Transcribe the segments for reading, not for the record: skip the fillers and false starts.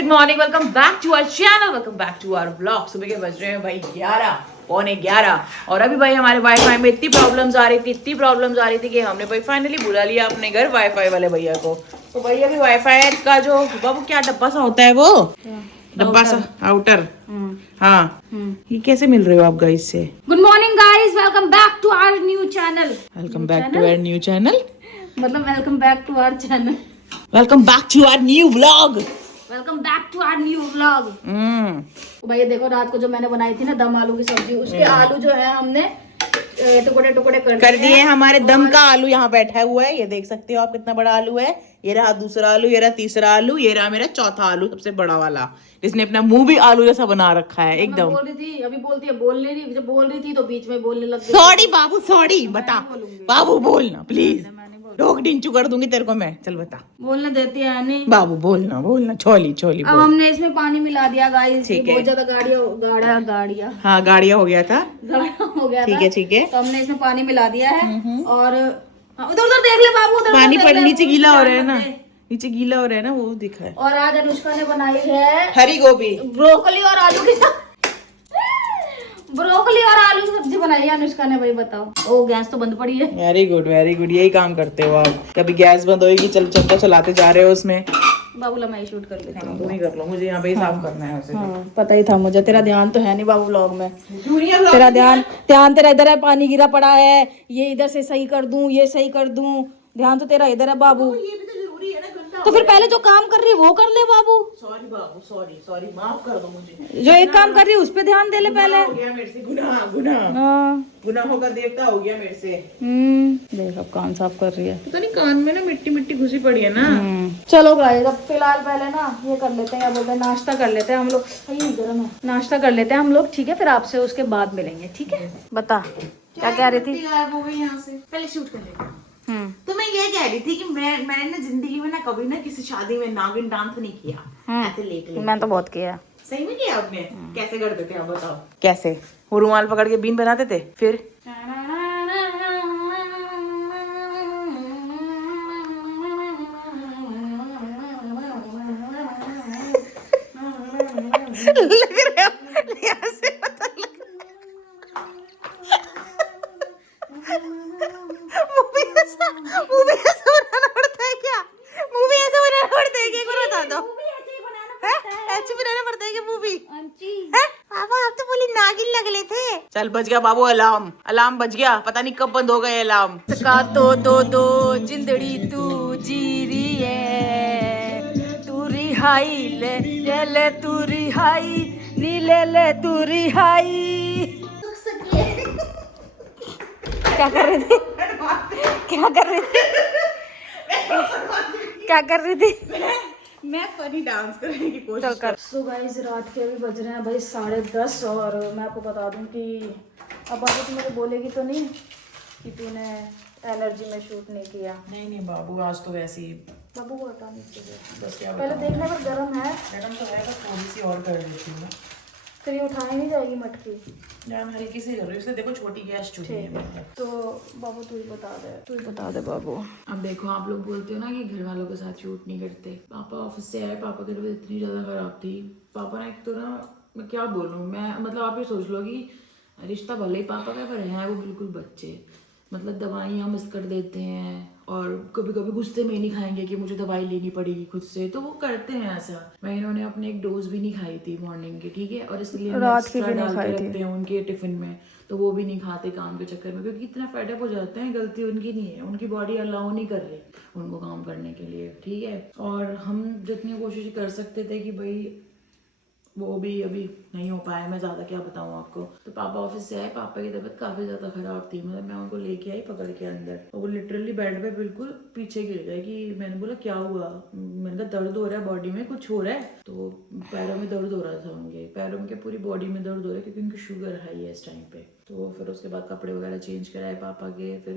Good morning, welcome back to our channel, welcome back to our blog. सुबह के बज रहे हैं भाई 11, 11:15 और अभी भाई हमारे वाईफाई में इतनी प्रॉब्लम्स आ रही थी कि हमने भाई फाइनली बुला लिया अपने घर वाईफाई वाले भैया को। तो भैया भी वाईफाई का जो बाबू क्या डब्बा सा होता है वो डब्बा सा आउटर, हाँ ये कैसे मिल रहे हो आप गाइस से? Good morning guys, welcome back to our new channel. Welcome back to our new channel, मतलब welcome back to our channel, welcome back to our new vlog, welcome back to our new vlog. तो भैया देखो, रात को जो मैंने बनाई थी ना दम आलू की सब्जी, उसके आलू जो है हमने टुकड़े टुकड़े कर दिए। हमारे दम का आलू यहाँ बैठा हुआ है, ये देख सकते हो आप कितना बड़ा आलू है। ये रहा दूसरा आलू, ये रहा तीसरा आलू, ये रहा मेरा चौथा आलू सबसे बड़ा वाला, जिसने अपना मुंह भी आलू जैसा बना रखा है एकदम। बोल रही थी, अभी बोलती है बोल नहीं रही, जब बोल रही थी तो बीच में बोलने लग गई। सॉरी बाबू, सॉरी, बता बाबू, बोलना प्लीज, रोक डिंचू कर दूंगी तेरे को मैं। चल बता, बोलने देती है नहीं बाबू, बोलना बोलना, छोली छोली अब हमने इसमें पानी मिला दिया गाइस, ठीक है। बहुत ज्यादा गाड़िया हाँ गाड़िया हो गया था, हो गया ठीक था। है ठीक है। तो हमने इसमें पानी मिला दिया है और उधर उधर देख ले बाबू, उधर पानी देख पर ले, नीचे वो गीला हो रहा है ध्यान ना, मत दे। नीचे गीला हो रहा है ना, वो दिखा है। और आज अनुष्का ने बनाई है हरी गोभी, ब्रोकली और आलू की ब्रोकली और आलू की सब्जी बनाई है अनुष्का ने। भाई बताओ, ओ गैस तो बंद पड़ी है। वेरी गुड वेरी गुड, यही काम करते हो आप। कभी गैस बंद होगी, चलता चलाते जा रहे हो उसमें। बाबू ला मैं शूट कर लेती हूँ। तुम ही कर लो, मुझे यहाँ पे ही साफ करना है उसे। हाँ, पता ही था मुझे, तेरा ध्यान तो है नहीं बाबू व्लॉग में। तेरा तेरा ध्यान तेरा इधर है, पानी गिरा पड़ा है, ये इधर से सही कर दूं, ये सही कर दूं, ध्यान तो तेरा इधर है बाबू। ये भी तो जरूरी है ना, गंदा तो फिर पहले जो काम कर रही है वो कर ले बाबू। सॉरी बाबू, सॉरी सॉरी, माफ कर दो मुझे। जो एक काम कर रही है उस पे ध्यान दे ले पहले। हो गया मेरे से गुनाह, गुनाह हाँ गुनाहों का देवता हो गया मेरे से। देख अब कान साफ कर रही है। पता नहीं कान में ना मिट्टी मिट्टी घुसी पड़ी है ना। चलो गाइस, अब फिलहाल पहले ना ये कर लेते हैं, क्या बोलते हैं, नाश्ता कर लेते हैं हम लोग। गर्म है, नाश्ता कर लेते हैं हम लोग, ठीक है? फिर आपसे उसके बाद मिलेंगे, ठीक है? बता क्या कह रही थी? हो गई यहाँ से, पहले शूट कर लेते। तो मैं ये कह रही थी कि मैंने ना जिंदगी में ना कभी ना किसी शादी में नागिन डांस नहीं किया, ऐसे लेट मैं तो बहुत किया। सही में किया आपने? कैसे करते थे आप बताओ? कैसे? वो रुमाल पकड़ के बीन बनाते थे, फिर लग रहे हो यहाँ से पता लग मूवी ऐसा बनाना पड़ता है क्या? मूवी ऐसा बनाना पड़ता है क्या? एक बार बता दो। ऐसे बनाना पड़ता है क्या मूवी? पापा आप तो बोली नागिन लग ले थे। चल बज गया बाबू, अलार्म अलार्म बज गया, पता नहीं कब बंद हो गए अलार्म। का तो दो जिंदड़ी तू जी रही है, तू रिहाई ले ले तू रिहाई नी ले तू रिहाई। क्या कर रही थी? क्या कर रही थी? क्या कर रही थी? मैं फनी डांस करने की कोशिश कर। सो गाइस, रात के अभी बज रहे हैं भाई 10:30 और मैं आपको बता दूं कि अब आगे तो मुझे बोलेगी तो नहीं कि तूने एनर्जी में शूट नहीं किया। नहीं बाबू, आज तो वैसे ही बाबू को हटा नहीं चाहिए। बस क्या पहले देखने पर गर्म है, मैडम तो है, बस थोड़ी सी और कर देती हूँ। फिर ये उठाई नहीं जाएगी मटकी। जान हल्की सी कर रही हूँ, इससे देखो छोटी गैस चुकी है। तो बाबू तू ही बता दे बाबू। अब देखो, आप लोग बोलते हो ना कि घर वालों के साथ शूट नहीं करते। पापा ऑफिस से आए, पापा की तबीयत इतनी ज़्यादा ख़राब थी। पापा ना, एक तो ना मैं क्या बोलूँ, मैं मतलब आप ये सोच लो कि रिश्ता भले ही पापा का, पर हैं वो बिल्कुल बच्चे। मतलब दवाइयाँ मिस कर देते हैं और कभी कभी गुस्से में नहीं खाएंगे कि मुझे दवाई लेनी पड़ेगी खुद से, तो वो करते हैं ऐसा। मैं इन्होंने अपने एक डोज भी नहीं खाई थी मॉर्निंग की, ठीक है, और इसलिए रात की भी डाल के रखते हैं उनके टिफिन में, तो वो भी नहीं खाते काम के चक्कर में, क्योंकि इतना फेडअप हो जाते हैं। गलती उनकी नहीं है, उनकी बॉडी अलाउ नहीं कर रही उनको काम करने के लिए, ठीक है। और हम जितनी कोशिश कर सकते थे कि भाई वो भी अभी नहीं हो पाया, मैं ज़्यादा क्या बताऊँ आपको। तो पापा ऑफिस से आए, पापा की तबीयत काफ़ी ज़्यादा ख़राब थी। मतलब मैं उनको लेके आई पकड़ के अंदर, और वो लिटरली बेड पे बिल्कुल पीछे गिर गए। कि मैंने बोला क्या हुआ? मैंने कहा दर्द हो रहा है बॉडी में, कुछ हो रहा है? तो पैरों में दर्द हो रहा था, उनके पैरों में, पूरी बॉडी में दर्द हो रहा है, क्योंकि उनकी शुगर हाई है इस टाइम पे। तो फिर उसके बाद कपड़े वगैरह चेंज कराए पापा के, फिर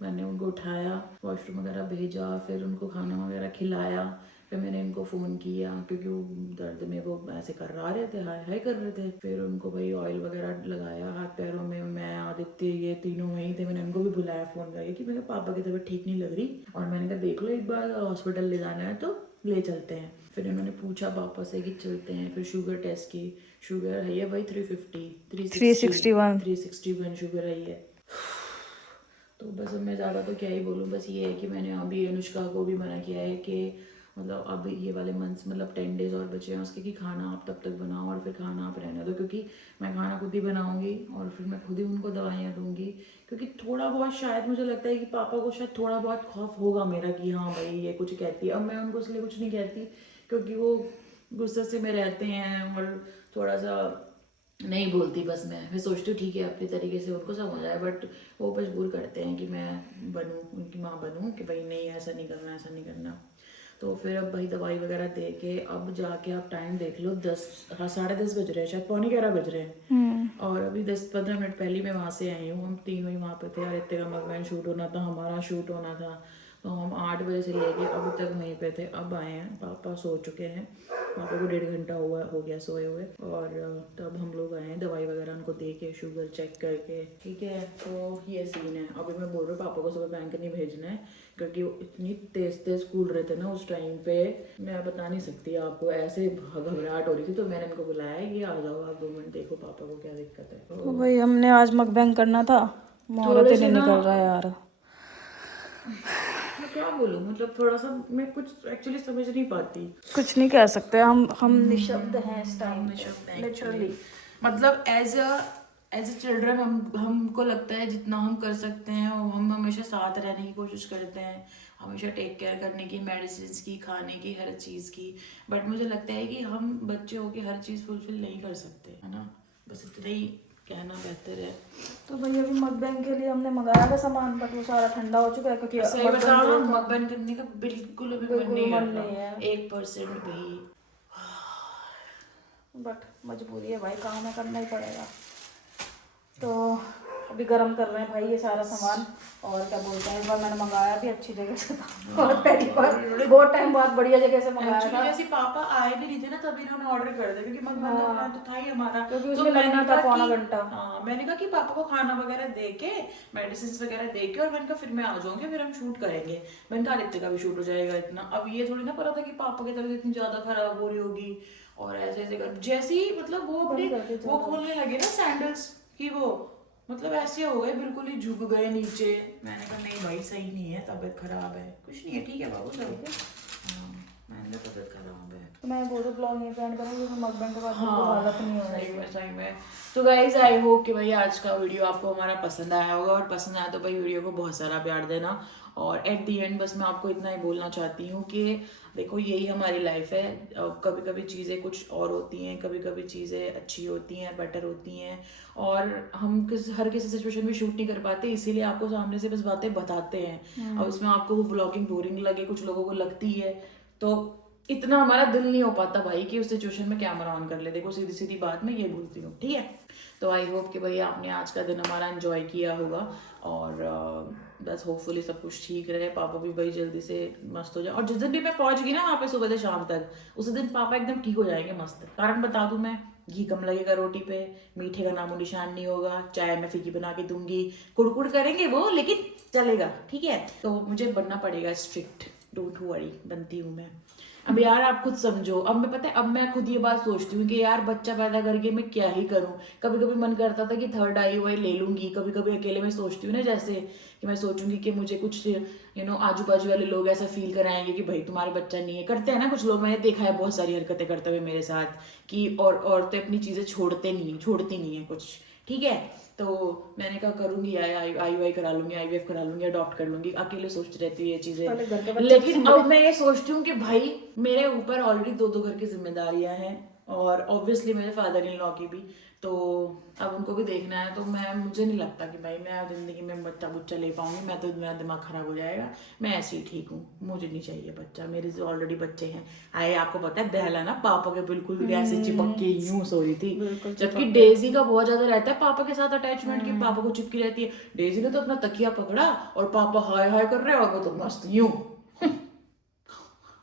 मैंने उनको उठाया, वॉशरूम वगैरह भेजा, फिर उनको खाना वगैरह खिलाया। फिर मैंने इनको फ़ोन किया, क्योंकि वो दर्द में वो ऐसे करवा रहे थे, हाय हाय कर रहे थे। फिर उनको भाई ऑयल वगैरह लगाया हाथ पैरों में। मैं, आदित्य, ये तीनों वहीं थे। मैंने उनको भी बुलाया फ़ोन करके कि मेरे पापा की तबीयत ठीक नहीं लग रही, और मैंने कहा देख लो एक बार हॉस्पिटल ले जाना है तो ले चलते हैं। फिर इन्होंने पूछा पापा से कि चलते हैं, फिर शुगर टेस्ट की, शुगर है भाई 361 शुगर है। तो बस अब मैं ज़्यादा तो क्या ही बोलूँ, बस ये है कि मैंने अभी अनुष्का को भी मना किया है कि मतलब अब ये वाले मंथ्स मतलब 10 डेज और बचे हैं उसके, कि खाना आप तब तक बनाओ और फिर खाना आप रहने दो, क्योंकि मैं खाना खुद ही बनाऊंगी और फिर मैं खुद ही उनको दवाइयाँ दूंगी। क्योंकि थोड़ा बहुत शायद मुझे लगता है कि पापा को शायद थोड़ा बहुत खौफ होगा मेरा कि हाँ भाई ये कुछ कहती है। अब मैं उनको इसलिए कुछ नहीं कहती क्योंकि वो गुस्से से में रहते हैं और थोड़ा सा नहीं बोलती। बस मैं सोचती हूँ ठीक है अपने तरीके से उनको समझ आए, बट वो मजबूर करते हैं कि मैं बनूँ, उनकी माँ बनूँ कि भाई नहीं ऐसा नहीं करना, ऐसा नहीं करना। तो फिर अब भाई दवाई वगैरह दे के अब जाके आप टाइम देख लो 10 साढ़े 10 बज रहे हैं, शायद 11:15 बज रहे हैं। और अभी 10-15 मिनट पहले मैं वहाँ से आई हूँ। हम तीनों ही वहाँ पे थे, आदित्य का मकबैन शूट होना था, हमारा शूट होना था। तो हम 8 बजे से लेके अभी तक वहीं पे थे। अब आए हैं, पापा सो चुके हैं, पापा को 1.5 घंटा हो गया सोए हुए। और तब हम लोग आए हैं दवाई वगैरह उनको दे के, शुगर चेक करके, ठीक है। तो ये सीन है। अभी मैं बोल रही हूँ पापा को सुबह बैंक नहीं भेजना है क्योंकि वो इतनी तेज कूद रहे थे ना उस टाइम पे, मैं बता नहीं सकती आपको, ऐसे घबराहट हो रही थी। तो मैंने इनको बुलाया कि आ जाओ आप 2 मिनट देखो पापा को क्या दिक्कत है। तो भाई हमने आज मकबैंग करना था, मुहूर्त ही नहीं निकल रहा यार। मैं क्या बोलूँ, मतलब थोड़ा सा मैं कुछ एक्चुअली समझ नहीं पाती। कुछ नहीं कह सकते, हम निशब्द हैं इस टाइम, लिटरली। मतलब एज अ चिल्ड्रन हमको लगता है जितना हम कर सकते हैं और हम हमेशा साथ रहने की कोशिश करते हैं, हमेशा टेक केयर करने की, मेडिसिन की, खाने की, हर चीज़ की। बट मुझे लगता है कि हम बच्चे होके हर चीज़ फुलफिल नहीं कर सकते, है ना। बस इतना ही कहना बेहतर है। तो भाई अभी मकबैंग के लिए हमने मंगाया था सामान, बट वो सारा ठंडा हो चुका है क्योंकि सही बताओ मकबैन करने का बिल्कुल भी मन नहीं मन करता, नहीं है। 1% भी। बट मजबूरी है भाई, काम है, करना ही पड़ेगा। तो अभी गर्म कर रहे हैं भाई ये सारा सामान। और क्या बोलते हैं, इस बार मैंने मंगाया भी अच्छी जगह से था, और पहली बार बहुत टाइम बाद बढ़िया जगह से मंगाया था। जैसे पापा आए भी नहीं थे ना तभी इन्होंने ऑर्डर कर दिया, क्योंकि मकबैन का प्लान तो था ही हमारा। क्योंकि तो उसमें मैंने लगना था कहा पौना कि घंटा। हाँ, मैंने कहा कि पापा को खाना वगैरह दे के, मेडिसिन वगैरह दे के, और मैंने कहा फिर मैं आ जाऊंगी, फिर हम शूट करेंगे। मैंने कहा आदित्य का भी शूट हो जाएगा इतना। अब ये थोड़ी ना पता था कि पापा की तबीयत इतनी ज्यादा खराब हो रही होगी। और ऐसे ऐसे कर जैसे ही मतलब वो अपने वो खोलने लगे ना सैंडल्स की, वो मतलब ऐसे हो गए, बिल्कुल ही झुक गए नीचे। मैंने कहा नहीं भाई सही नहीं है, तबीयत खराब है। कुछ नहीं है, ठीक है बाबू, सब हाँ, मैंने कहा तबीयत खराब है। तो मैं बोल रही ब्लॉग नहीं एंड करूँगी क्योंकि मकबैंग के बाद बिल्कुल हालत नहीं हो रही है। सही में। तो गाइज आई होप कि भाई आज का वीडियो आपको हमारा पसंद आया होगा, और पसंद आया तो भाई वीडियो को बहुत सारा प्यार देना। और एट दी एंड बस मैं आपको इतना ही बोलना चाहती हूँ कि देखो यही हमारी लाइफ है। कभी कभी चीज़ें कुछ और होती हैं, कभी कभी चीज़ें अच्छी होती हैं, बेटर होती हैं, और हम हर किसी सिचुएशन में शूट नहीं कर पाते, इसीलिए आपको सामने से बस बातें बताते हैं। और उसमें आपको वो व्लॉगिंग बोरिंग लगे, कुछ लोगों को लगती है, तो इतना हमारा दिल नहीं हो पाता भाई कि उस सिचुएशन में कैमरा ऑन कर ले। देखो सीधी सीधी बात मैं ये बोलती हूँ, ठीक है। तो आई होप कि भाई आपने आज का दिन हमारा एंजॉय किया होगा, और बस होपफुली सब कुछ ठीक रहे, पापा भी भाई जल्दी से मस्त हो जाए। और जिस दिन भी मैं पहुंच गई ना वहाँ पे सुबह से शाम तक, उस दिन पापा एकदम ठीक हो जाएंगे मस्त। कारण बता दूं मैं, घी कम लगेगा रोटी पे, मीठे का नामो निशान नहीं होगा, चाय मैं फीकी बना के दूंगी, कुड़कुड़ करेंगे वो लेकिन चलेगा, ठीक है। तो मुझे बनना पड़ेगा स्ट्रिक्ट, डोंट वरी, बनती हूँ मैं। अब यार आप खुद समझो, अब मैं पता है अब मैं खुद ये बात सोचती हूँ कि यार बच्चा पैदा करके मैं क्या ही करूँ। कभी कभी मन करता था कि थर्ड आई वाई ले लूंगी, कभी कभी अकेले में सोचती हूँ ना, जैसे कि मैं सोचूंगी कि मुझे कुछ आजू बाजू वाले लोग ऐसा फील कराएंगे कि भाई तुम्हारा बच्चा नहीं है। करते हैं ना कुछ लोग, मैंने देखा है बहुत सारी हरकतें करते हुए मेरे साथ, कि और औरतें अपनी चीज़ें छोड़ती नहीं है कुछ, ठीक है। तो मैंने कहा करूंगी, आई करा लूंगी, IVF करा लूंगी, अडॉप्ट कर लूंगी। अकेले सोचती रहती हूँ ये चीजें, लेकिन अब मैं ये सोचती हूँ कि भाई मेरे ऊपर ऑलरेडी 2 घर की जिम्मेदारियां हैं, और ऑब्वियसली मेरे फादर इन लॉ की भी, तो अब उनको भी देखना है। तो मुझे नहीं लगता कि भाई मैं जिंदगी में बच्चा बुच्चा ले पाऊंगी। मैं तो, मेरा दिमाग खराब हो जाएगा, मैं ऐसे ही ठीक हूँ, मुझे नहीं चाहिए बच्चा। मेरे जो ऑलरेडी बच्चे हैं। आए आपको पता है बहला ना पापा के बिल्कुल ऐसे चिपक के यूं सो रही थी, जबकि डेजी का बहुत ज्यादा रहता है पापा के साथ अटैचमेंट, की पापा को चिपकी रहती है। डेजी ने तो अपना तकिया पकड़ा और पापा हाय हाय कर रहे हैं, और वो तो मस्त यूं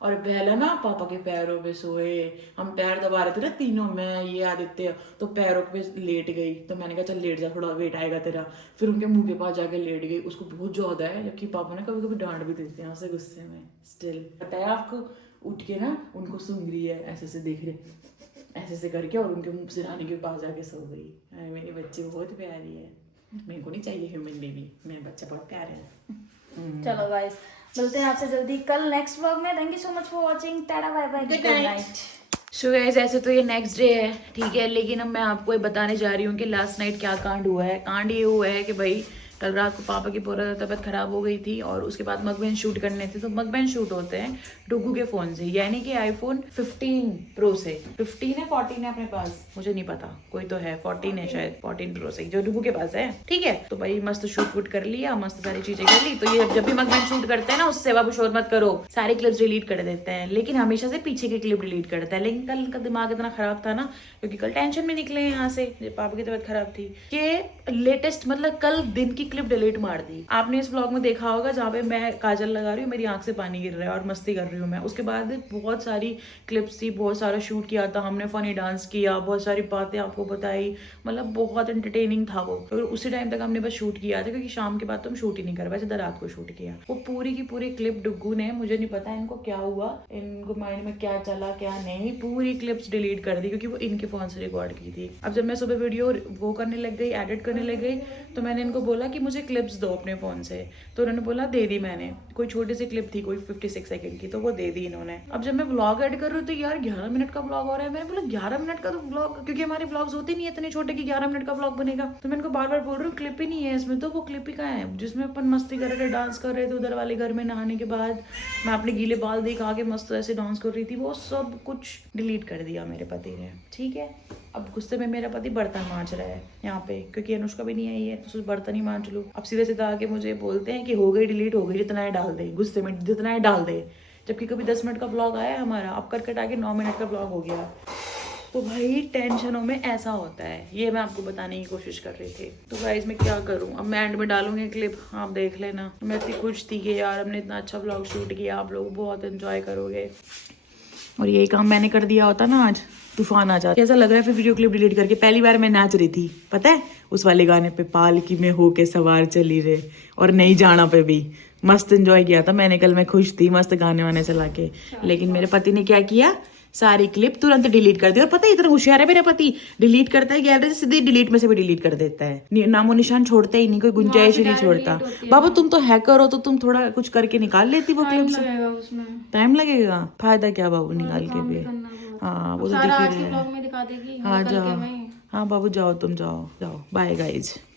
और पहले ना पापा के पैरों पे सोए। हम पैर दबा रहे थे ना तीनों, मैं ये आदित्य, तो पैरों पे लेट गई। तो मैंने कहा चल लेट जा, थोड़ा वेट आएगा तेरा। फिर उनके मुंह के पास जाके लेट गई। उसको बहुत ज्यादा है, जबकि पापा ने कभी कभी डांट भी देते हैं उसे गुस्से में। स्टिल पता है आपको, उठ के ना उनको सूंघ रही है, ऐसे से देख रही ऐसे से करके, और उनके मुंह सिराने के पास जाके सो गई। अरे मेरी बच्ची बहुत प्यारी है, मेरे को नहीं चाहिए ह्यूमन बेबी, मेरे बच्चे बहुत प्यारे हैं। चलो गाइस, मिलते हैं आपसे जल्दी कल नेक्स्ट व्लॉग में। Thank you so much for watching. Tata bye bye, good night. So guys, ऐसे तो ये नेक्स्ट डे है, ठीक है, लेकिन अब मैं आपको ये बताने जा रही हूँ कि लास्ट नाइट क्या कांड हुआ है। कांड ये हुआ है कि भाई कल रात को पापा की पूरा तबीयत खराब हो गई थी, और उसके बाद मकबैन शूट करने थे। तो मकबैन शूट होते हैं डुगू के फ़ोन से, यानी कि आईफोन 15 प्रो से। 15 है 14 है अपने पास, मुझे नहीं पता, कोई तो है 14 है शायद, 14 प्रो से जो डुगू के पास है, ठीक है। तो भाई मस्त शूट वूट कर लिया, मस्त सारी चीजें कर ली। तो ये जब भी मकबैन शूट करते हैं ना, उससे बाबू शोर मत करो, सारी क्लिप्स डिलीट कर देते हैं, लेकिन हमेशा से पीछे की क्लिप डिलीट करता है। लेकिन कल का दिमाग इतना खराब था ना, क्योंकि कल टेंशन में निकले यहाँ से, पापा की तबीयत खराब थी, कि लेटेस्ट मतलब कल दिन की क्लिप डिलीट मार दी। आपने इस व्लॉग में देखा होगा जहाँ पे मैं काजल लगा रही हूँ, मेरी आंख से पानी गिर रहा है और मस्ती कर रही हूँ मैं। उसके बाद बहुत सारी क्लिप्स थी, बहुत सारा शूट किया था हमने, फनी डांस किया, बहुत सारी बातें आपको बताई, मतलब बहुत एंटरटेनिंग था वो। तो उसी टाइम तक हमने बस शूट किया था, क्योंकि शाम के बाद तो हम शूट ही नहीं कर पाए, सीधा रात को शूट किया। वो पूरी की पूरी क्लिप डुग्गू ने, मुझे नहीं पता इनको क्या हुआ, इनको माइंड में क्या चला क्या नहीं, पूरी क्लिप्स डिलीट कर दी, क्योंकि वो इनके फोन से रिकॉर्ड की थी। अब जब मैं सुबह वीडियो वो करने लग गई, एडिट करने लग गई, तो मैंने इनको बोला कि मुझे क्लिप्स दो अपने फोन से। तो उन्होंने बोला दे दी मैंने, कोई छोटी सी क्लिप थी कोई 56 सेकंड की, तो वो दे दी इन्होंने। अब जब मैं व्लॉग एड कर रही हूँ तो यार 11 मिनट का व्लॉग हो रहा है। मैंने बोला 11 मिनट का तो व्लॉग, क्योंकि हमारे व्लॉग्स होते नहीं है इतने छोटे कि 11 मिनट का व्लॉग बनेगा। तो मैं इनको बार बार बोल रही हूँ क्लिप ही नहीं है इसमें। तो वो क्लिप ही कहाँ है जिसमें अपन मस्ती कर रहे थे, डांस कर रहे थे उधर वाले घर में, नहाने के बाद मैं अपने गीले बाल दिखा के मस्त ऐसे डांस कर रही थी, वो सब कुछ डिलीट कर दिया मेरे पति ने, ठीक है। अब गुस्से में मेरा पति बर्तन मांज रहा है यहाँ पे, क्योंकि अनुष्का भी नहीं आई है, तो बर्तन ही मांज लूँ। अब सीधे सीधा आके मुझे बोलते हैं कि हो गई डिलीट, हो गई, जितना है डाल दे, गुस्से में जितना है डाल दे, जबकि कभी 10 मिनट का ब्लॉग आया हमारा, अब कर कटा के 9 मिनट का ब्लॉग हो गया। तो भाई टेंशनों में ऐसा होता है, ये मैं आपको बताने की कोशिश कर रही थी। तो गाइस मैं क्या करूं, अब मैं एंड में डालूंगी क्लिप, आप देख लेना। मैं इतनी खुश थी कि यार हमने इतना अच्छा ब्लॉग शूट किया, आप लोग बहुत एंजॉय करोगे, और यही काम मैंने कर दिया होता ना, आज तूफान आ जाता। कैसा लग रहा है फिर वीडियो क्लिप डिलीट करके? पहली बार मैं नाच रही थी, पता है, उस वाले गाने पे, पालकी में होके सवार चली रे, और नहीं जाना पे भी मस्त एंजॉय किया था मैंने कल। मैं खुश थी मस्त गाने वाने चला के, लेकिन मेरे पति ने क्या किया, सारी क्लिप तुरंत डिलीट कर दी। और पता है इतना होशियार है मेरा पति, डिलीट करता है गैलरी से, सीधे डिलीट में से भी डिलीट कर देता है, नामो निशान छोड़ता ही नहीं, कोई गुंजाइश ही नहीं छोड़ता। बाबा तुम तो हैकर हो, तो तुम थोड़ा कुछ करके निकाल लेती वो क्लिप से। टाइम लगेगा, फायदा क्या बाबू निकाल के भी। हाँ वो तो दिख ही रहा है। हाँ जाओ, हाँ बाबू जाओ, तुम जाओ, बाय गाइज।